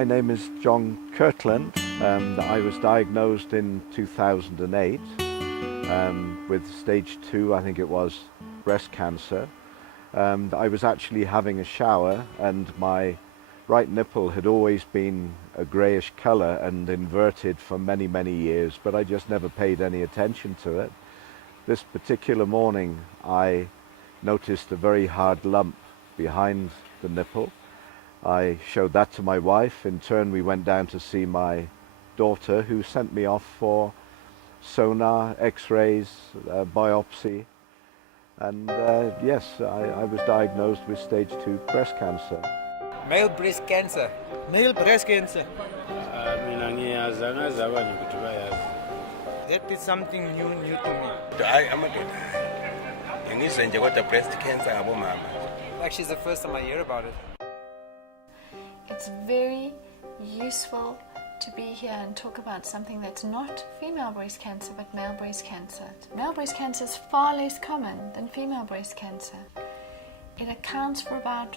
My name is John Kirtland. I was diagnosed in 2008 with stage 2, I think it was, breast cancer. I was actually having a shower and my right nipple had always been a greyish colour and inverted for many, many years, but I just never paid any attention to it. This particular morning I noticed a very hard lump behind the nipple. I showed that to my wife. In turn, we went down to see my daughter, who sent me off for sonar, x-rays, biopsy. And yes, I was diagnosed with stage 2 breast cancer. Male breast cancer. Male breast cancer. That is something new to me. Actually, it's the first time I hear about it. It's very useful to be here and talk about something that's not female breast cancer but male breast cancer. Male breast cancer is far less common than female breast cancer. It accounts for about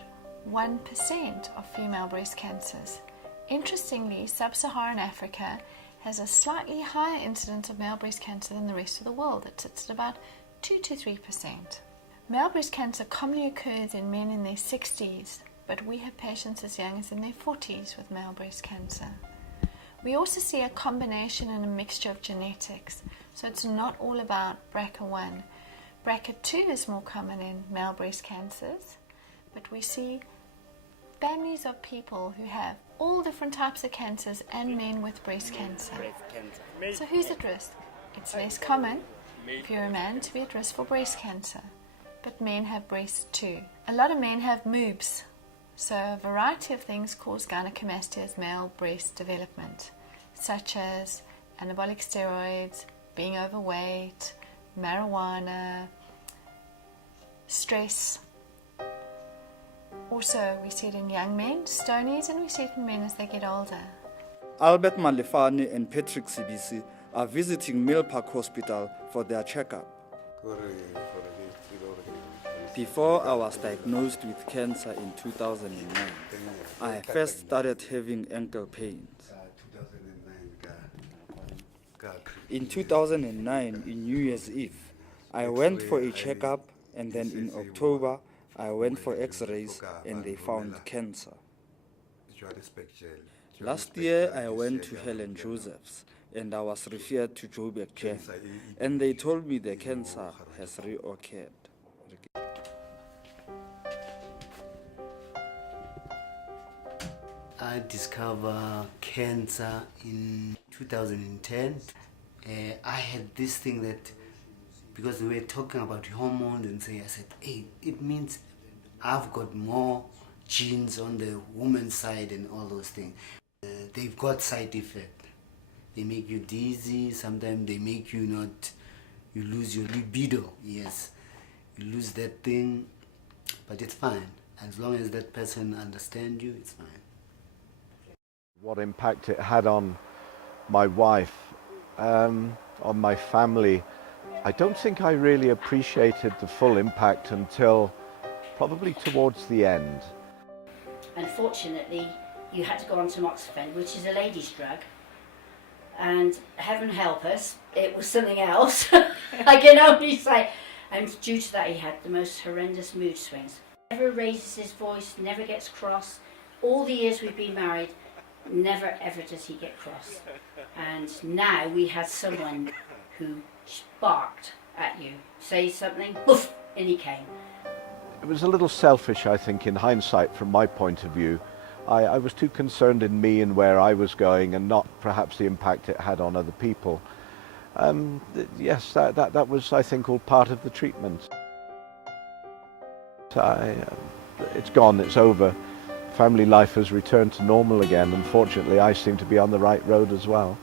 1% of female breast cancers. Interestingly, sub-Saharan Africa has a slightly higher incidence of male breast cancer than the rest of the world. It sits at about 2 to 3%. Male breast cancer commonly occurs in men in their 60s, but we have patients as young as in their 40s with male breast cancer. We also see a combination and a mixture of genetics, so it's not all about BRCA1. BRCA2 is more common in male breast cancers, but we see families of people who have all different types of cancers and men with breast cancer. So who's at risk? It's less common if you're a man to be at risk for breast cancer, but men have breasts too. A lot of men have moobs. So a variety of things cause gynecomastia, male breast development, such as anabolic steroids, being overweight, marijuana, stress. Also, we see it in young men, stonies, and we see it in men as they get older. Albert Malefane and Patrick Sibisi are visiting Mill Park Hospital for their checkup. Before I was diagnosed with cancer in 2009, I first started having ankle pains. In 2009, in New Year's Eve, I went for a checkup, and then in October, I went for x-rays and they found cancer. Last year, I went to Helen Joseph's and I was referred to Joburg Gen, and they told me the cancer has reoccurred. I discovered cancer in 2010. I had this thing that, because we were talking about hormones and I said, hey, it means I've got more genes on the woman's side and all those things. They've got side effects. They make you dizzy, sometimes they make you you lose your libido, yes. You lose that thing, but it's fine. As long as that person understands you, it's fine. What impact it had on my wife, on my family, I don't think I really appreciated the full impact until probably towards the end. Unfortunately, you had to go on to tamoxifen, which is a lady's drug, and heaven help us, it was something else. I can only say. And due to that, he had the most horrendous mood swings. Never raises his voice, never gets cross. All the years we've been married, never ever does he get cross. And now we had someone who barked at you, say something, boof, and he came. It was a little selfish, I think, in hindsight from my point of view. I was too concerned in me and where I was going and not perhaps the impact it had on other people. Yes, that was, I think, all part of the treatment. It's gone, it's over. Family life has returned to normal again, and fortunately I seem to be on the right road as well.